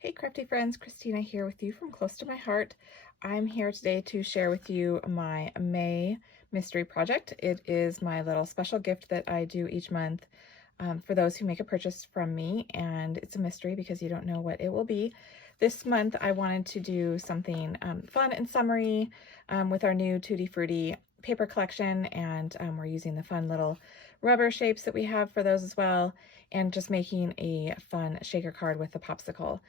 Hey crafty friends, Christina here with you from Close to My Heart. I'm here today to share with you my May mystery project. It is my little special gift that I do each month for those who make a purchase from me, and it's a mystery because you don't know what it will be. This month I wanted to do something fun and summery with our new Tutti Frutti paper collection, and we're using the fun little rubber shapes that we have for those as well, and just making a fun shaker card with the popsicle.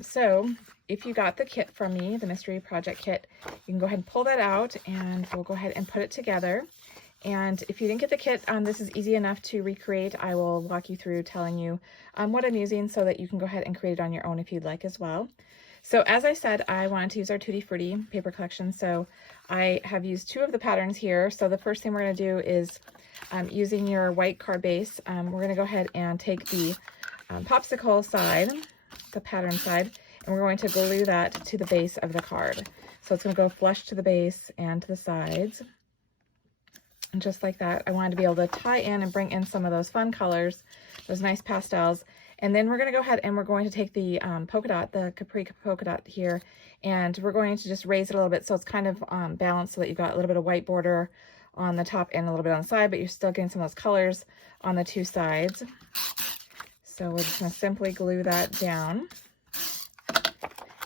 So if you got the kit from me, the mystery project kit, you can go ahead and pull that out and we'll go ahead and put it together. And if you didn't get the kit, this is easy enough to recreate. I will walk you through telling you what I'm using so that you can go ahead and create it on your own if you'd like as well. So as I said, I wanted to use our Tutti Frutti paper collection. So I have used two of the patterns here. So the first thing we're going to do is using your white card base, we're going to go ahead and take the popsicle side, the pattern side, and we're going to glue that to the base of the card. So it's going to go flush to the base and to the sides. And just like that, I wanted to be able to tie in and bring in some of those fun colors, those nice pastels. And then we're going to go ahead and we're going to take the polka dot, the capri polka dot here, and we're going to just raise it a little bit so it's kind of balanced so that you've got a little bit of white border on the top and a little bit on the side, but you're still getting some of those colors on the two sides. So we're just going to simply glue that down.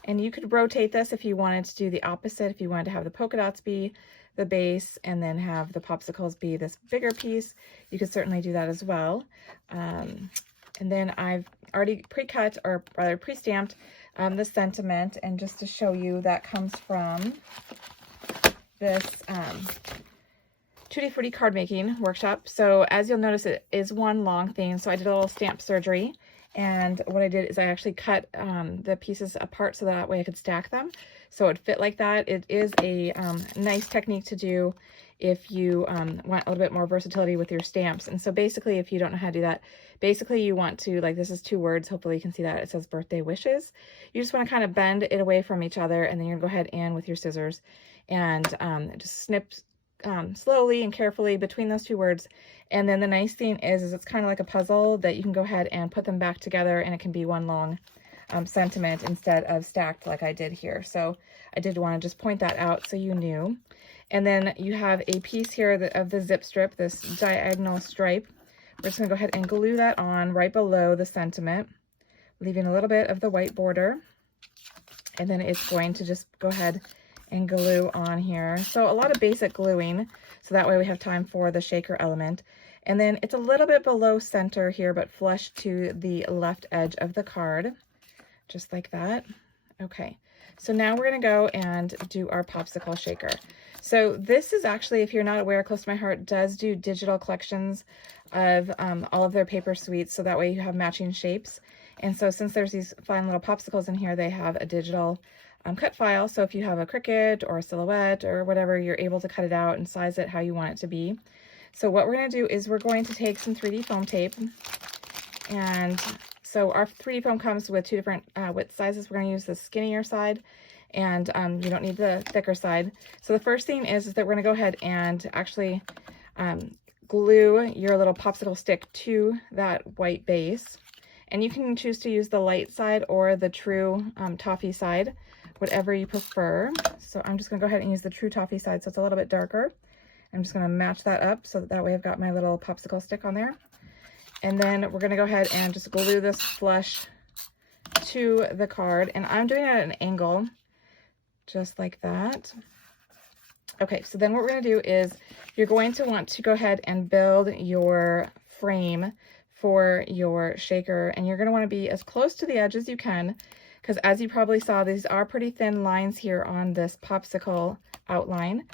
And you could rotate this if you wanted to do the opposite, if you wanted to have the polka dots be the base and then have the popsicles be this bigger piece. You could certainly do that as well. And then I've already pre-cut, or rather pre-stamped, the sentiment, and just to show you, that comes from this Tutti Frutti card making workshop. So as you'll notice, it is one long thing. So I did a little stamp surgery, and what I did is I actually cut the pieces apart so that way I could stack them so it fit like that. It is a nice technique to do if you want a little bit more versatility with your stamps. And so basically, if you don't know how to do that, basically you want to, like, this is two words, hopefully you can see that, it says birthday wishes. You just want to kind of bend it away from each other, and then you're gonna go ahead and with your scissors and just snip slowly and carefully between those two words. And then the nice thing is it's kind of like a puzzle that you can go ahead and put them back together, and it can be one long sentiment instead of stacked like I did here. So I did want to just point that out so you knew. And then you have a piece here of the zip strip, this diagonal stripe. We're just gonna go ahead and glue that on right below the sentiment, leaving a little bit of the white border. And then it's going to just go ahead and glue on here. So a lot of basic gluing, so that way we have time for the shaker element. And then it's a little bit below center here, but flush to the left edge of the card, just like that. Okay, so now we're gonna go and do our popsicle shaker. So this is actually, if you're not aware, Close to My Heart does do digital collections of all of their paper suites, so that way you have matching shapes. And so since there's these fine little popsicles in here, they have a digital cut file. So if you have a Cricut or a Silhouette or whatever, you're able to cut it out and size it how you want it to be. So what we're going to do is we're going to take some 3D foam tape. And so our 3D foam comes with two different width sizes. We're going to use the skinnier side, and you don't need the thicker side. So the first thing is that we're going to go ahead and actually glue your little popsicle stick to that white base. And you can choose to use the light side or the true toffee side, whatever you prefer. So I'm just gonna go ahead and use the true toffee side, so it's a little bit darker. I'm just gonna match that up so that way I've got my little popsicle stick on there. And then we're gonna go ahead and just glue this flush to the card. And I'm doing it at an angle, just like that. Okay, so then what we're gonna do is you're going to want to go ahead and build your frame for your shaker, and you're going to want to be as close to the edge as you can, because as you probably saw, these are pretty thin lines here on this popsicle outline.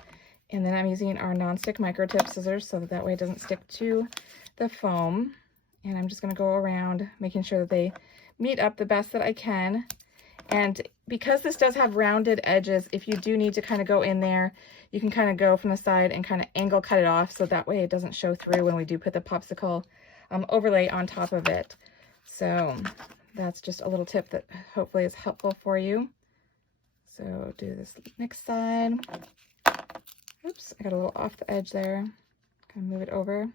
And then I'm using our non-stick micro tip scissors so that way it doesn't stick to the foam. And I'm just going to go around making sure that they meet up the best that I can. And because this does have rounded edges, if you do need to kind of go in there, you can kind of go from the side and kind of angle cut it off so that way it doesn't show through when we do put the popsicle overlay on top of it. So that's just a little tip that hopefully is helpful for you. So do this next side. Oops, I got a little off the edge there. Kind of move it over.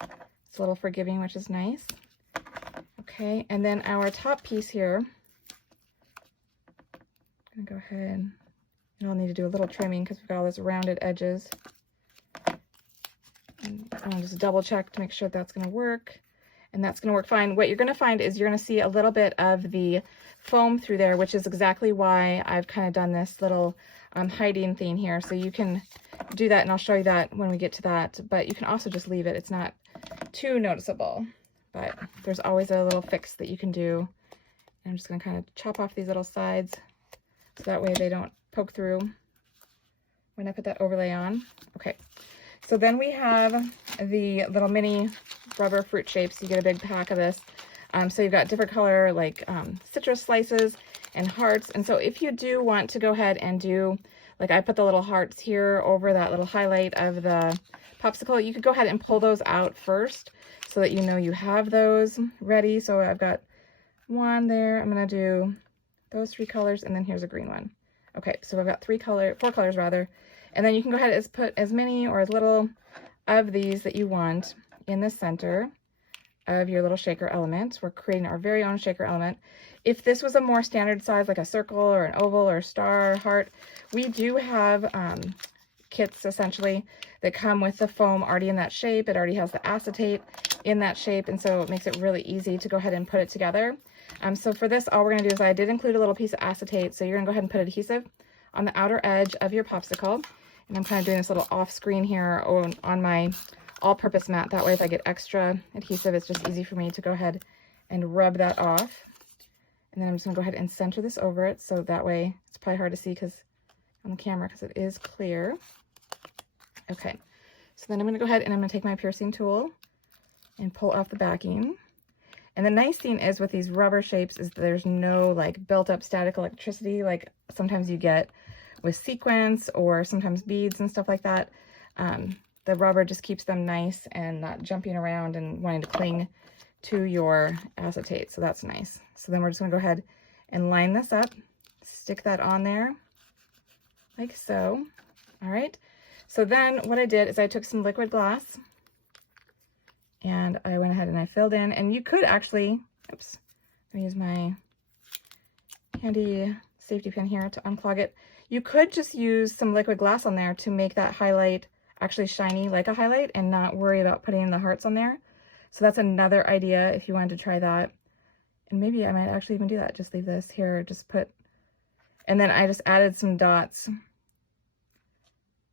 It's a little forgiving, which is nice. Okay, and then our top piece here, I'm gonna go ahead and I'll need to do a little trimming because we've got all those rounded edges. And I'll just double check to make sure that's gonna work. And that's gonna work fine. What you're gonna find is you're gonna see a little bit of the foam through there, which is exactly why I've kind of done this little hiding thing here. So you can do that, and I'll show you that when we get to that. But you can also just leave it. It's not too noticeable, but there's always a little fix that you can do. And I'm just gonna kind of chop off these little sides so that way they don't poke through when I put that overlay on. Okay, so then we have the little mini rubber fruit shapes. You get a big pack of this. So you've got different color like citrus slices and hearts. And so if you do want to go ahead and do, like I put the little hearts here over that little highlight of the popsicle, you could go ahead and pull those out first so that you know you have those ready. So I've got one there. I'm going to do those 3 colors, and then here's a green one. Okay, so I've got 4 colors rather. And then you can go ahead and put as many or as little of these that you want in the center of your little shaker element. We're creating our very own shaker element. If this was a more standard size, like a circle or an oval or a star or heart, we do have kits essentially that come with the foam already in that shape. It already has the acetate in that shape, and so it makes it really easy to go ahead and put it together. So for this, all we're gonna do is I did include a little piece of acetate, so you're gonna go ahead and put adhesive on the outer edge of your popsicle. And I'm kind of doing this little off screen here on my all-purpose mat. That way, if I get extra adhesive, it's just easy for me to go ahead and rub that off. And then I'm just gonna go ahead and center this over it. So that way, it's probably hard to see because on the camera, because it is clear. Okay, so then I'm gonna go ahead and I'm gonna take my piercing tool and pull off the backing. And the nice thing is with these rubber shapes is there's no like built up static electricity like sometimes you get with sequins or sometimes beads and stuff like that. The rubber just keeps them nice and not jumping around and wanting to cling to your acetate. So that's nice. So then we're just gonna go ahead and line this up, stick that on there like so. All right. So then what I did is I took some liquid glass and I went ahead and I filled in, and you could actually, oops, I'm gonna use my handy safety pin here to unclog it. You could just use some liquid glass on there to make that highlight actually shiny like a highlight and not worry about putting the hearts on there. So that's another idea if you wanted to try that. And maybe I might actually even do that. Just leave this here, just put, and then I just added some dots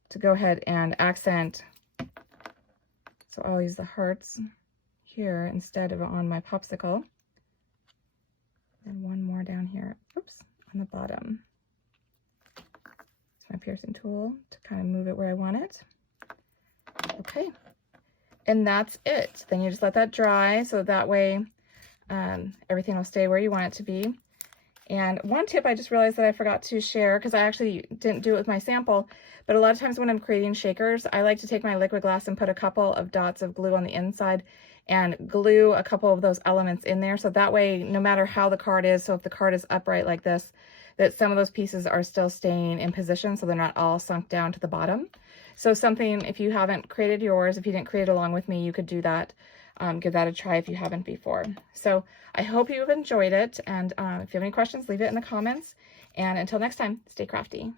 to go ahead and accent. So I'll use the hearts here instead of on my popsicle. And one more down here, oops, on the bottom. It's my piercing tool to kind of move it where I want it. Okay, and that's it. Then you just let that dry so that way everything will stay where you want it to be. And one tip I just realized that I forgot to share, because I actually didn't do it with my sample, but a lot of times when I'm creating shakers, I like to take my liquid glass and put a couple of dots of glue on the inside and glue a couple of those elements in there. So that way, no matter how the card is, so if the card is upright like this, that some of those pieces are still staying in position so they're not all sunk down to the bottom. So something, if you haven't created yours, if you didn't create along with me, you could do that. Give that a try if you haven't before. So I hope you've enjoyed it. And if you have any questions, leave it in the comments. And until next time, stay crafty.